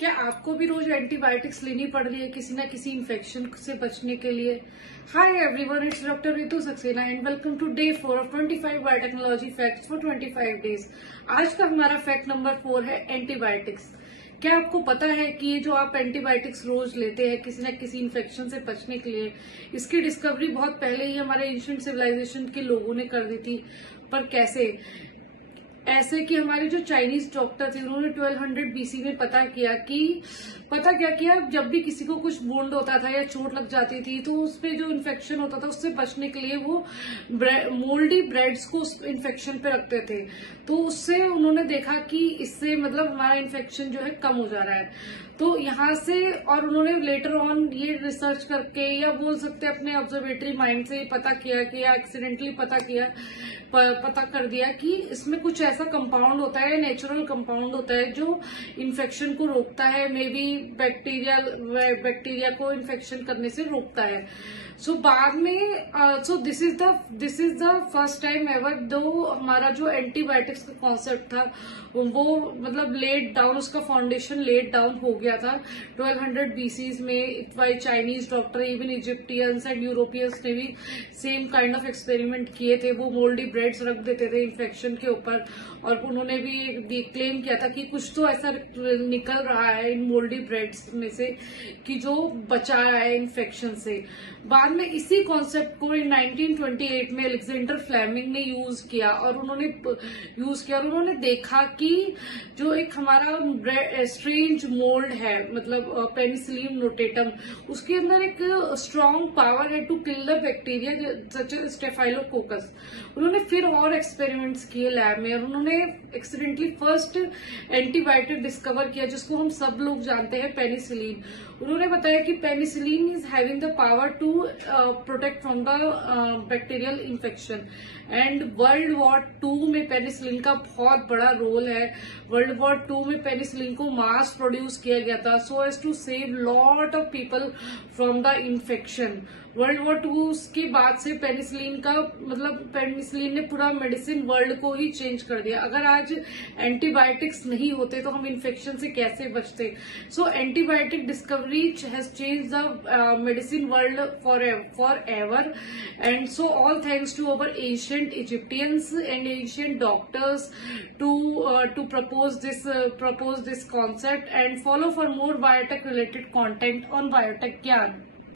क्या आपको भी रोज एंटीबायोटिक्स लेनी पड़ रही है किसी न किसी इन्फेक्शन से बचने के लिए? Hi everyone, it's doctor Ritu Saxena and welcome to day 4 of 25 biotechnology facts for 25 days. आज का हमारा फैक्ट नंबर 4 है एंटीबायोटिक्स। क्या आपको पता है कि ये जो आप एंटीबायोटिक्स रोज लेते हैं किसी न किसी इन्फेक्शन से बचने के लिए, इसकी डिस्कवरी बहुत पहले ही हमारे एंशिएंट सिविलाइजेशन के लोगों ने कर दी थी। पर कैसे? ऐसे कि हमारे जो चाइनीज डॉक्टर थे उन्होंने 1200 बीसी में पता क्या किया, जब भी किसी को कुछ वुंड होता था या चोट लग जाती थी तो उस पे जो इन्फेक्शन होता था उससे बचने के लिए वो मोल्डी ब्रेड्स को उस इन्फेक्शन पे रखते थे। तो उससे उन्होंने देखा कि इससे मतलब हमारा इन्फेक्शन जो है कम हो जा रहा है। तो यहाँ से और उन्होंने लेटर ऑन ये रिसर्च करके या बोल सकते हैं अपने ऑब्जर्वेटरी माइंड से पता किया कि या एक्सीडेंटली पता कर दिया कि इसमें कुछ ऐसा कंपाउंड होता है, नेचुरल कंपाउंड होता है जो इन्फेक्शन को रोकता है, मे बी बैक्टीरिया को इन्फेक्शन करने से रोकता है। सो बाद में this is the first time ever though हमारा जो एंटीबायोटिक्स का कॉन्सेप्ट था वो मतलब लेट डाउन, उसका फाउंडेशन लेट डाउन हो गया था 1200 बीसीज में by Chinese doctor. Even Egyptians and Europeans ने भी सेम काइंड ऑफ एक्सपेरिमेंट किए थे। वो मोल्डी ब्रेड्स रख देते थे इन्फेक्शन के ऊपर और उन्होंने भी क्लेम किया था कि कुछ तो ऐसा निकल रहा है इन मोल्डी ब्रेड्स में से कि जो बचा है इन्फेक्शन से। बाद में इसी कॉन्सेप्ट को 1928 में अलेक्जेंडर फ्लेमिंग ने यूज किया और उन्होंने देखा कि जो एक हमारा स्ट्रेंज मोल्ड है मतलब पेनिसिलियम नोटेटम, उसके अंदर एक स्ट्रॉन्ग पावर है to kill the bacteria such as staphylococcus. उन्होंने फिर और एक्सपेरिमेंट्स किए लैब में और उन्होंने एक्सीडेंटली फर्स्ट एंटीबायोटिक डिस्कवर किया जिसको हम सब लोग जानते हैं, पेनिसिलिन। उन्होंने बताया कि penicillin is having the power to protect from the bacterial infection. And world war 2 में पेनिसिलिन का बहुत बड़ा रोल है। वर्ल्ड वॉर 2 में पेनिसिलिन को मास प्रोड्यूस किया गया था so as to save lot of people from the infection. World war 2 के बाद से पेनिसिलिन ने पूरा मेडिसिन वर्ल्ड को ही चेंज कर दिया। अगर आज एंटीबायोटिक्स नहीं होते तो हम इन्फेक्शन से कैसे बचते? So antibiotic discovery has change the medicine world forever. And so all thanks to our ancient Egyptians and ancient doctors to propose this concept and follow for more biotech related content on Biotech Gyan.